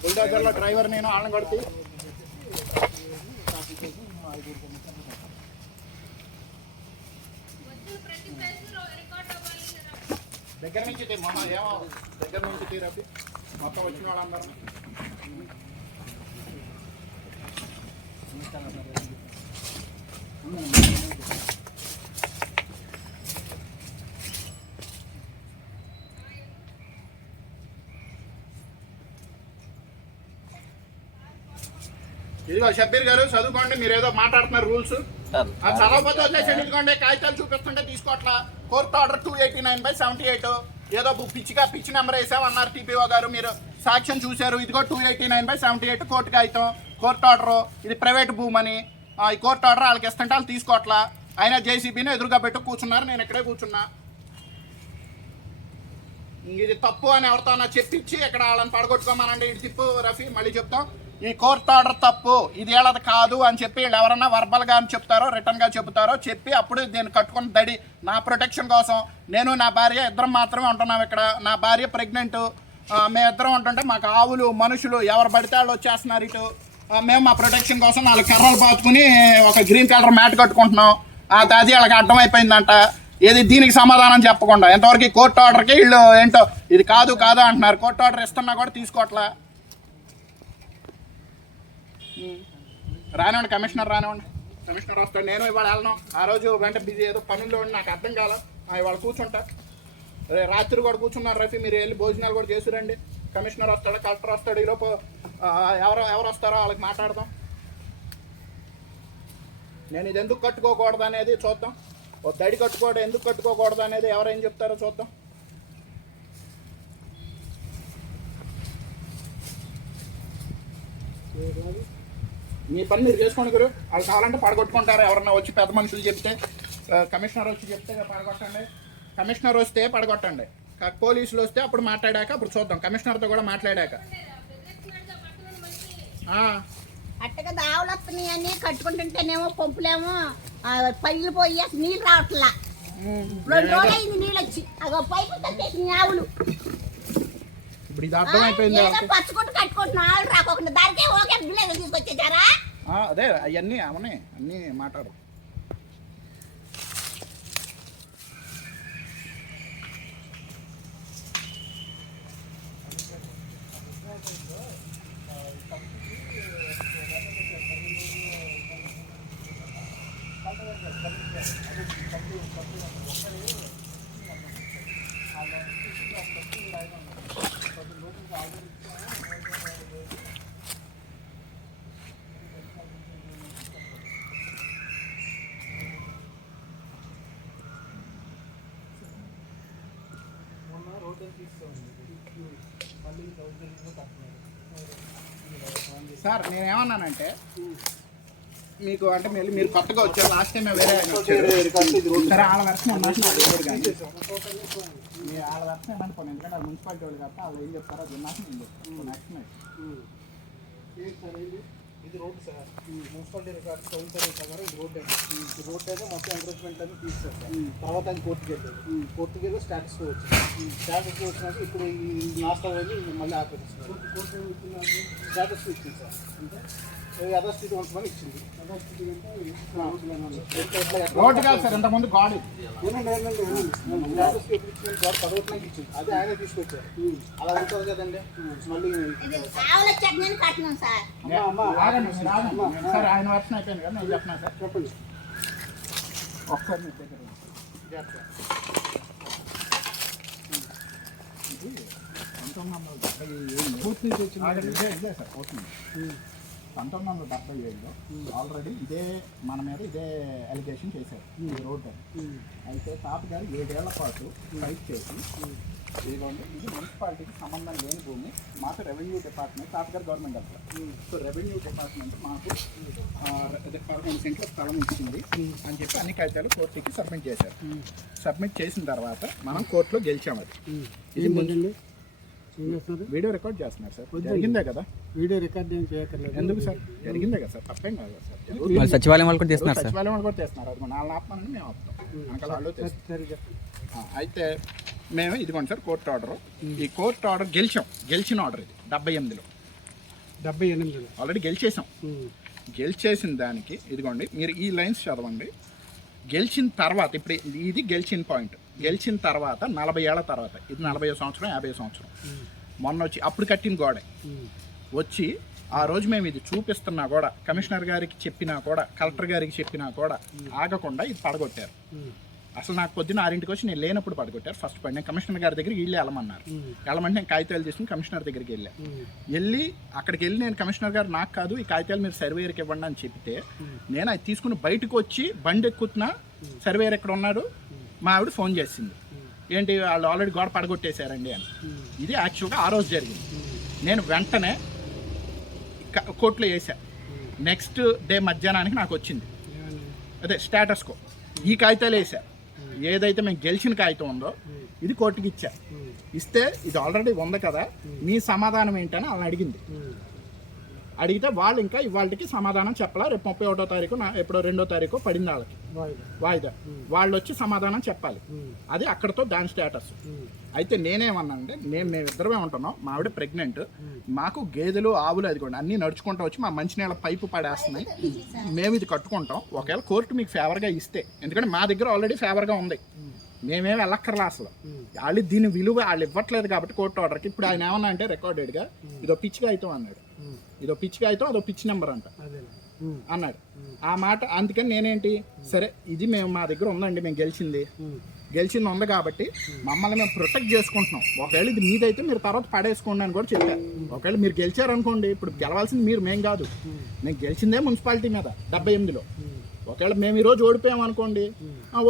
బుల్డోజర్లో డ్రైవర్ నేను వాళ్ళని కొడుతూ దగ్గర నుంచి మొన్న ఏమో దగ్గర నుంచి తీరపి మొత్తం వచ్చిన వాళ్ళందరూ ఇదిగో షబ్బీర్ గారు చదువుకోండి. మీరు ఏదో మాట్లాడుతున్నారు రూల్స్, అది చదవకపోతే వదిలేసండి. ఇదిగోండి కాగితాలు చూపిస్తుంటే తీసుకోవట్లా. కోర్టు ఆర్డర్ 289/78 ఏదో పిచ్చి నెంబర్ వేసామన్నారు టీపీఓ గారు. మీరు సాక్ష్యం చూశారు. ఇదిగో 289/78 కోర్టు కాగితం, కోర్టు ఆర్డర్. ఇది ప్రైవేట్ భూమని ఈ కోర్టు ఆర్డర్ వాళ్ళకి ఇస్తుంటే వాళ్ళు తీసుకోవట్లా. ఆయన జేసీబీని ఎదురుగా పెట్టు కూర్చున్నారు, నేను ఇక్కడే కూర్చున్నా. ఇది తప్పు అని ఎవరితో చెప్పించి ఇక్కడ వాళ్ళని పడగొట్టుకోమనండి. ఇటు తిప్పు రఫీ, మళ్ళీ చెప్తాం. ఈ కోర్టు ఆర్డర్ తప్పు, ఇది ఏళ్ళది కాదు అని చెప్పి వీళ్ళు ఎవరన్నా వర్బల్గా అని చెప్తారో రిటర్న్గా చెప్తారో చెప్పి అప్పుడు దీన్ని కట్టుకుని దడి నా ప్రొటెక్షన్ కోసం నేను నా భార్య ఇద్దరం మాత్రమే ఉంటున్నాం ఇక్కడ. నా భార్య ప్రెగ్నెంట్, మేమిద్దరం ఉంటుంటే మాకు ఆవులు మనుషులు ఎవరు పడితే వాళ్ళు వచ్చేస్తున్నారు ఇటు. మేము మా ప్రొటెక్షన్ కోసం 4 కర్రలు పాతుకుని ఒక గ్రీన్ కలర్ మ్యాట్ కట్టుకుంటున్నాం. అది వాళ్ళకి అర్థమైపోయిందంట. ఏది దీనికి సమాధానం చెప్పకుండా ఎంతవరకు కోర్టు ఆర్డర్కి వీళ్ళు ఏంటో ఇది కాదు అంటున్నారు. కోర్టు ఆర్డర్ ఇస్తున్నా కూడా తీసుకోవట్లా. రానివ్వండి, కమిషనర్ రానివ్వండి. కమిషనర్ వస్తాడు. నేను ఇవాళ వెళ్ళను. ఆ రోజు వెంట బిజీ ఏదో పనుల్లో ఉండి నాకు అర్థం కాల. ఇవాళ కూర్చుంటా. రాత్రి కూడా కూర్చున్నారు రఫీ, మీరు వెళ్ళి భోజనాలు కూడా చేసిరండి. కమిషనర్ వస్తాడు, కలెక్టర్ వస్తాడు. ఈలోపు ఎవరు వస్తారో వాళ్ళకి మాట్లాడదాం. నేను ఇది ఎందుకు కట్టుకోకూడదు అనేది చూద్దాం. ఓ దడి కట్టుకోవడం ఎందుకు కట్టుకోకూడదు అనేది ఎవరేం చెప్తారో చూద్దాం. మీ పని మీరు చేసుకోండి గురు. వాళ్ళు కావాలంటే పడగొట్టుకుంటారు. ఎవరన్నా వచ్చి పెద్ద మనుషులు చెప్తే, కమిషనర్ వచ్చి చెప్తే పడగొట్టండి. కమిషనర్ వస్తే పడగొట్టండి. పోలీసులు వస్తే అప్పుడు మాట్లాడాక అప్పుడు చూద్దాం. కమిషనర్తో కూడా మాట్లాడాక. అట్టగా దావులు వస్తున్నాయి అని కట్టుకుంటుంటేనేమో పంపులేమో పైలు పోయి నీళ్ళు రావట్లా. 2 రోజులు అయింది నీళ్ళు వచ్చి. అగో పైపు తగ్గేసి ఆవులు ఇప్పుడు ఇది అర్థమైపోయింది. పచ్చుకుంటూ కట్టుకుంటున్నా ఆవులు రాకోకుండా దానికే ఓకే బిల్లు తీసుకొచ్చేసారా? అదే అవన్నీ అవన్నీ అన్నీ మాట్లాడు. మొన్న రోడ్డు తీసుకోండి మళ్ళీ దౌర్జన్యంగా కట్టున్నారు. సార్ నేనేమన్నానంటే మీకు అంటే మీరు కొత్తగా వచ్చారు, లాస్ట్ టైం వేరే ఆయన వచ్చారు. సరే వాళ్ళ వర్షం ఉన్నట్టు నాకు తెలియదు కానీ వాళ్ళ వర్షం ఏమనుకోండి, ఎందుకంటే వాళ్ళు మున్సిపాలిటీ వాళ్ళు కాబట్టి వాళ్ళు ఏం చెప్తారో అది ఉన్నట్టు నేను చెప్తాను. నెక్స్ట్ ఇది road sir, municipality record council ప్రకారం ఇది రోడ్డు అండి. ఈ రోడ్డు అయితే మొత్తం ఎంక్రోచ్మెంట్ అని తీస్తారు సార్. తర్వాత అది కోర్టుకి వెళ్ళారు, కోర్టుకి వెళ్ళి స్టాటస్కి వచ్చింది. స్టాటస్కి వచ్చినాక ఇప్పుడు ఈ నాస్తా వెళ్ళి మళ్ళీ ఆపేస్తున్నారు. స్టాటస్కి ఇచ్చింది సార్, అంటే యథాస్థితి ఉంచమని ఇచ్చింది. రోడ్డు కాదు సార్, ఇంతకుముందు గాడి స్టాటస్కి ఎప్పుడు ఇచ్చింది గోడ పదవట్లకి ఇచ్చింది, అదే ఆయనే తీసుకొచ్చారు. అలా ఉంటుంది కదండి. మళ్ళీ ఆవుల చట్నీ కట్టినాం సార్. సార్ ఆయన వర్షం అయిపోయింది కదా, నేను చెప్తున్నాను సార్. చెప్పండి ఒకసారి మీ దగ్గర ఇది 1977 పూర్తి తెచ్చింది. ఇదే సార్ పోతుంది. 1977లో ఆల్రెడీ ఇదే మన మీద ఇదే అలిగేషన్ చేశారు ఈ రోడ్డు. అయితే తాత గారు 7 ఏళ్ల పాటు ఫైట్ చేసి ఇదిగోండి ఇది మున్సిపాలిటీకి సంబంధం లేని భూమి, మాకు రెవెన్యూ డిపార్ట్మెంట్, తాత గారు గవర్నమెంట్ అసలు. సో రెవెన్యూ డిపార్ట్మెంట్ మాకు 11 సెంట్ల స్థలం ఇచ్చింది అని చెప్పి అన్ని కాగితాలు కోర్టుకి సబ్మిట్ చేశారు. సబ్మిట్ చేసిన తర్వాత మనం కోర్టులో గెలిచాము. అది ఇది వీడియో రికార్డ్ చేస్తున్నారు సార్, జరిగిందే కదా. వీడియో రికార్డ్ ఏం చేయక్కర్లేదు. ఎందుకు సార్, జరిగిందే కదా సార్, తప్పేం కాదు కదా సార్. సచివాలయం వాళ్ళు కూడా చేస్తున్నారు సార్. సచివాలయం వాళ్ళు కూడా చేస్తున్నారు. అది నాలుగు ఆపమని మేము ఆపుతాం. అంకల్ వాళ్ళు అయితే మేము ఇదిగోండి సార్ కోర్టు ఆర్డర్. ఈ కోర్టు ఆర్డర్ గెలిచిన ఆర్డర్ ఇది 78లో 78 ఆల్రెడీ గెలిచేసాం. గెలిచేసిన దానికి ఇదిగోండి మీరు ఈ లైన్స్ చదవండి. గెలిచిన తర్వాత ఇప్పుడు ఇది గెలిచిన పాయింట్. గెలిచిన తర్వాత 40 ఏళ్ల తర్వాత, ఇది 40 సంవత్సరం 50 సంవత్సరం మొన్న వచ్చి అప్పుడు కట్టిన గోడే వచ్చి ఆ రోజు మేము ఇది చూపిస్తున్నా కూడా, కమిషనర్ గారికి చెప్పినా కూడా, కలెక్టర్ గారికి చెప్పినా కూడా ఆగకుండా ఇది పడగొట్టారు. అసలు నాకు పొద్దున్న 6ంటికి వచ్చి నేను లేనప్పుడు పడగొట్టారు. ఫస్ట్ పాయింట్, నేను కమిషనర్ గారి దగ్గరికి వెళ్ళమన్నారు. వెళ్ళమంటే నేను కాగితాలు తీసుకుని కమిషనర్ దగ్గరికి వెళ్ళి అక్కడికి వెళ్ళి నేను కమిషనర్ గారు నాకు కాదు ఈ కాగితాలు మీరు సర్వేయర్కి ఇవ్వండి అని చెప్తే, నేను అది తీసుకుని బయటకు వచ్చి బండి ఎక్కుతున్నా సర్వేయర్ ఎక్కడ ఉన్నాడు, మా ఆవిడ ఫోన్ చేసింది, ఏంటి వాళ్ళు ఆల్రెడీ గోడ పడగొట్టేశారండి అని. ఇది యాక్చువల్గా ఆ రోజు జరిగింది. నేను వెంటనే కోర్టులో వేసా. నెక్స్ట్ డే మధ్యాహ్నానికి నాకు వచ్చింది అదే స్టేటస్కో ఈ కాగితాలు వేసా. ఏదైతే మేము గెలిచిన కాగితం ఉందో ఇది కోర్టుకి ఇచ్చా. ఇస్తే ఇది ఆల్రెడీ ఉంది కదా, మీ సమాధానం ఏంటని వాళ్ళని అడిగింది. అడిగితే వాళ్ళు ఇంకా ఇవాళకి సమాధానం చెప్పాలా. రేపు 31వ తారీఖు ఎప్పుడో 2వ తారీఖు పడింది వాళ్ళకి వాయిదా. వాళ్ళు వచ్చి సమాధానం చెప్పాలి. అది అక్కడతో దాని స్టేటస్. అయితే నేనేమన్నానంటే మేమిద్దరమే ఉంటున్నాం, మా ఆవిడ ప్రెగ్నెంట్, మాకు గేదెలు ఆవులు అదిగోండి అన్నీ నడుచుకుంటూ వచ్చి మా మంచినీళ్ళ పైపు పడేస్తున్నాయి, మేము ఇది కట్టుకుంటాం. ఒకవేళ కోర్టు మీకు ఫేవర్గా ఇస్తే, ఎందుకంటే మా దగ్గర ఆల్రెడీ ఫేవర్గా ఉంది, మేమేమి వెళ్ళక్కర్లా అసలు. వాళ్ళు దీని విలువ వాళ్ళు ఇవ్వట్లేదు కాబట్టి కోర్టు ఆర్డర్కి. ఇప్పుడు ఆయన ఏమన్నా అంటే రికార్డెడ్గా ఇదో పిచ్చిగా అవుతాం అన్నాడు. ఇదో పిచ్చిగా అవుతాం, అదో పిచ్చి నెంబర్ అంట అన్నాడు ఆ మాట. అందుకని నేనేంటి సరే ఇది మేము మా దగ్గర ఉందండి, మేము గెలిచింది ఉంది కాబట్టి మమ్మల్ని మేము ప్రొటెక్ట్ చేసుకుంటున్నాం. ఒకవేళ ఇది మీదైతే మీరు తర్వాత పడేసుకోండి అని కూడా చెప్పారు. ఒకవేళ మీరు గెలిచారనుకోండి, ఇప్పుడు గెలవాల్సింది మేం కాదు, నేను గెలిచిందే మున్సిపాలిటీ మీద 78లో. ఒకవేళ మేము ఈరోజు ఓడిపోయాం అనుకోండి,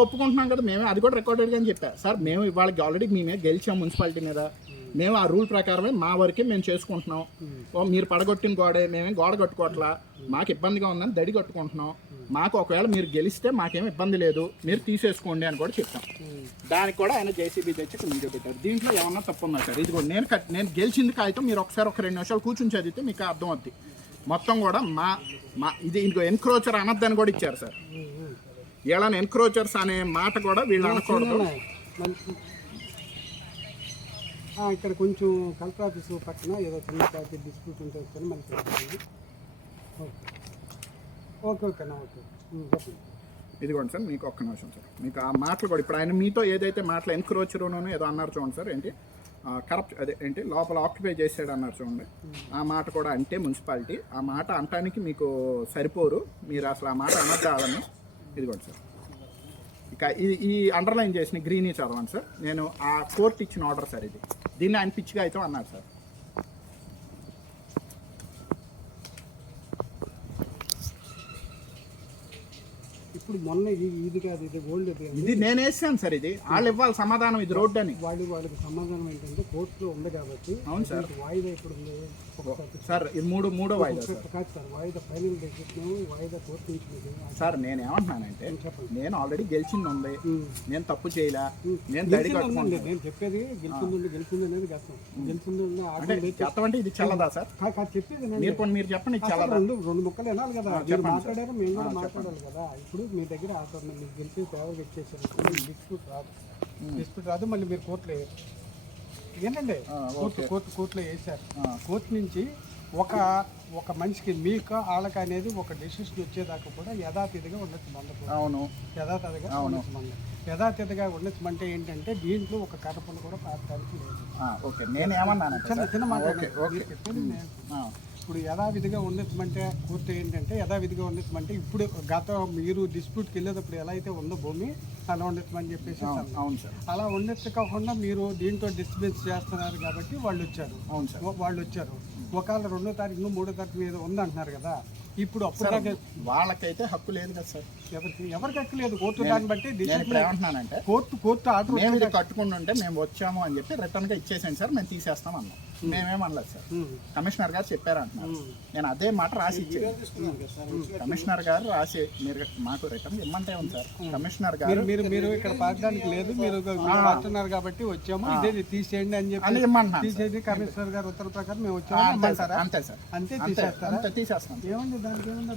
ఒప్పుకుంటున్నాం కదా మేమే, అది కూడా రికార్డెడ్గా అని చెప్పారు. సార్ మేము ఇవాళకి ఆల్రెడీ మేమే గెలిచాం మున్సిపాలిటీ మీద, మేము ఆ రూల్ ప్రకారమే మా వరకే మేము చేసుకుంటున్నాం. మీరు పడగొట్టిన గోడే మేమేం గోడ కట్టుకోవట్లా, మాకు ఇబ్బందిగా ఉందని దడి కట్టుకుంటున్నాం. మాకు ఒకవేళ మీరు గెలిస్తే మాకేం ఇబ్బంది లేదు, మీరు తీసేసుకోండి అని కూడా చెప్పాం. దానికి కూడా ఆయన జేసీబీ తెచ్చి వీడియో పెట్టారు. దీంట్లో ఏమన్నా తప్పు ఉందా సార్? ఇది కూడా నేను గెలిచింది కాగితం, మీరు ఒకసారి ఒక 2 నిమిషాలు కూర్చుని చదివితే మీకు అర్థం అవుద్ది. మొత్తం కూడా మా ఇది ఇంకో ఎన్క్రోచర్ అనద్దని కూడా ఇచ్చారు సార్. ఇలా ఎన్క్రోచర్స్ అనే మాట కూడా వీళ్ళు అనకూడదు. ఇక్కడ కొంచెం కలెక్టర్ ఆఫీసు పక్కన ఏదో చిన్న డిస్ప్యూట్ ఉంటుంది మళ్ళీ ఓకే ఓకేనా ఓకే చెప్పండి. ఇదిగోండి సార్, మీకు ఒక్క నిమిషం సార్, మీకు ఆ మాటలు కూడా ఇప్పుడు ఆయన మీతో ఏదైతే మాటలు ఎన్క్రోచర్లోనూ ఏదో అన్నారు చూడండి సార్, ఏంటి కరప్ట్ అదే ఏంటి లోపల ఆక్యుపై చేసాడు అన్నారు చూడండి, ఆ మాట కూడా అంటే మున్సిపాలిటీ ఆ మాట అనటానికి మీకు సరిపోరు, మీరు అసలు ఆ మాట అనద్దాలని. ఇదిగోండి సార్, ఇక ఈ అండర్లైన్ చేసిన గ్రీన్ చదవండి సార్. నేను ఆ కోర్టు ఇచ్చిన ఆర్డర్ సార్ ఇది. దీన్ని ఆయన పిచ్చిగా అయితే అన్నారు సార్. ఇప్పుడు మొన్న ఇది కాదు, ఇది ఓల్డ్. ఇది నేను వేసాను సార్. ఇది వాళ్ళు ఇవ్వాలి సమాధానం. ఇది రోడ్డు అని వాళ్ళకి సమాధానం ఏంటంటే కోర్టులో ఉంది కాబట్టి. అవును సార్. వాయిదా ఇప్పుడు ఉంది సార్. ఇది మూడో వాయిదా సార్. కాదు సార్, వాయిదా ఫైనల్ డెసిషన్ వాయిదా కోర్టు నుంచి. సార్ నేను ఏమంటున్నానంటే, నేను ఆల్రెడీ గెలిచింది ఉంది, నేను తప్పు చేయలే, నేను దడి కట్టుకుంటాను. నేను చెప్పేది గెలిచింది అనేది చెప్పంటే ఇది చల్లదా సార్? చెప్పేది మీరు చెప్పండి. చల్లదా? రెండు ముక్కలు వినాలి కదా, మాట్లాడారు, మేము కూడా మాట్లాడాలి కదా. ఇప్పుడు మీ దగ్గర మీకు గెలిచి ఫేవర్గా ఇచ్చేసారు, డిస్ప్యూట్ రాదు, మళ్ళీ మీరు కోర్టులో ఏంటండి కోర్టులో వేసారు. కోర్టు నుంచి ఒక మనిషికి మీకు వాళ్ళకి అనేది ఒక డెసిషన్ వచ్చేదాకా కూడా యథాతిథిగా ఉండొచ్చు మందకు. అవును, యథాతిథిగా ఉండొచ్చు మంద. యథాతిథిగా ఉండొచ్చు అంటే ఏంటంటే దీంట్లో ఒక కడపలు కూడా పాడటానికి లేదు. ఓకే. నేను ఏమన్నాను చిన్న మాట చెప్పేది. ఇప్పుడు యథావిధిగా ఉండొచ్చమంటే కోర్టు ఏంటంటే యథావిధిగా ఉండొచ్చమంటే ఇప్పుడు మీరు డిస్ప్యూట్కి వెళ్ళేటప్పుడు ఎలా అయితే ఉందో భూమి అలా ఉండొచ్చమని చెప్పేసి. అవును సార్. అలా ఉండొచ్చు కాకుండా మీరు దీంట్లో డిస్టర్బెన్స్ చేస్తున్నారు కాబట్టి వాళ్ళు వచ్చారు. అవును సార్. వాళ్ళు వచ్చారు. ఒకవేళ 2వ తారీఖు 3వ తారీఖు మీద ఉందంటున్నారు కదా. ఇప్పుడు అప్పుడు వాళ్ళకైతే హక్కు లేదు కదా సార్. ఎవరికి హక్కు లేదు. కోర్టు దాన్ని బట్టి ఏమంటున్నానంటే, కోర్టు ఆర్డర్ మేము ఇది కట్టుకుంటుంటే మేము వచ్చాము అని చెప్పి రిటర్న్ గా ఇచ్చేసాను సార్, మేము తీసేస్తాం అన్నాం. మేమేమనలేదు సార్. కమిషనర్ గారు చెప్పారు అంటున్నారు. నేను అదే మాట రాసి ఇచ్చాను. కమిషనర్ గారు రాసి మీరు మాకు రిటర్న్ ఇమ్మంటే ఉంది సార్. కమిషనర్ గారు మీరు ఇక్కడ పాడడానికి లేదు, మీరు పాడుతున్నారు కాబట్టి వచ్చాము, ఇదే తీసేయండి అని చెప్పి ఇమ్మంటున్నాను. తీసేది కమిషనర్ గారు ఉత్తర ప్రకారం మేము వచ్చాము అంటారా? అంతే సార్. అంతే తీసేస్తారా? తీసేస్తాం. ఏముంది దానికి? ఏముంది?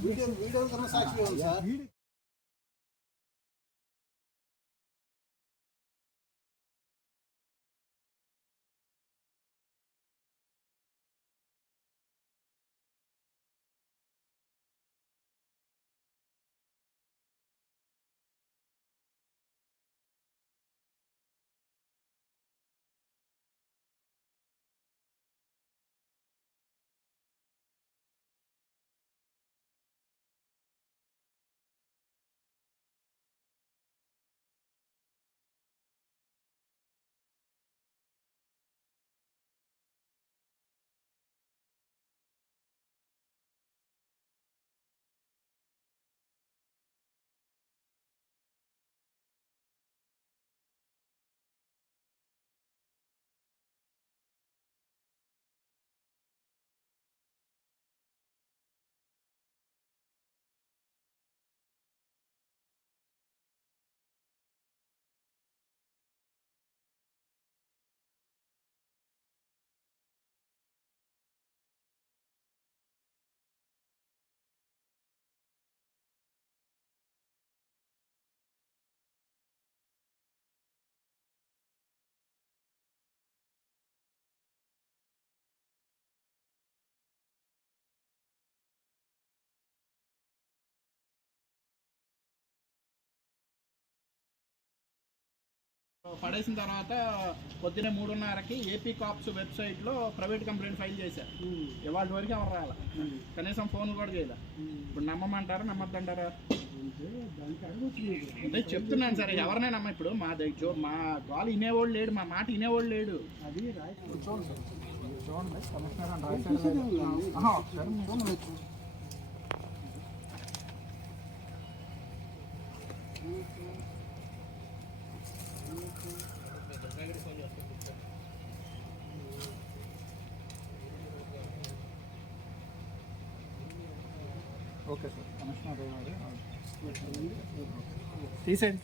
పడేసిన తర్వాత పొద్దున్నే 3:30కి ఏపీ కాప్స్ వెబ్సైట్లో ప్రైవేట్ కంప్లైంట్ ఫైల్ చేశారు. ఇవాళ వరకు ఎవరు రాల, కనీసం ఫోన్ కూడా చేయలే. ఇప్పుడు నమ్మమంటారా నమ్మద్దంటారా? అంటే చెప్తున్నాను సార్, ఎవరినే నమ్మ. ఇప్పుడు మా దగ్గర మా గాలి వినేవాళ్ళు లేడు, మా మాట వినేవాళ్ళు లేడు. అది చూడండి కమిషనర్ అని రాశారు. Okay sir. కమిషనర్ తీసేయండి.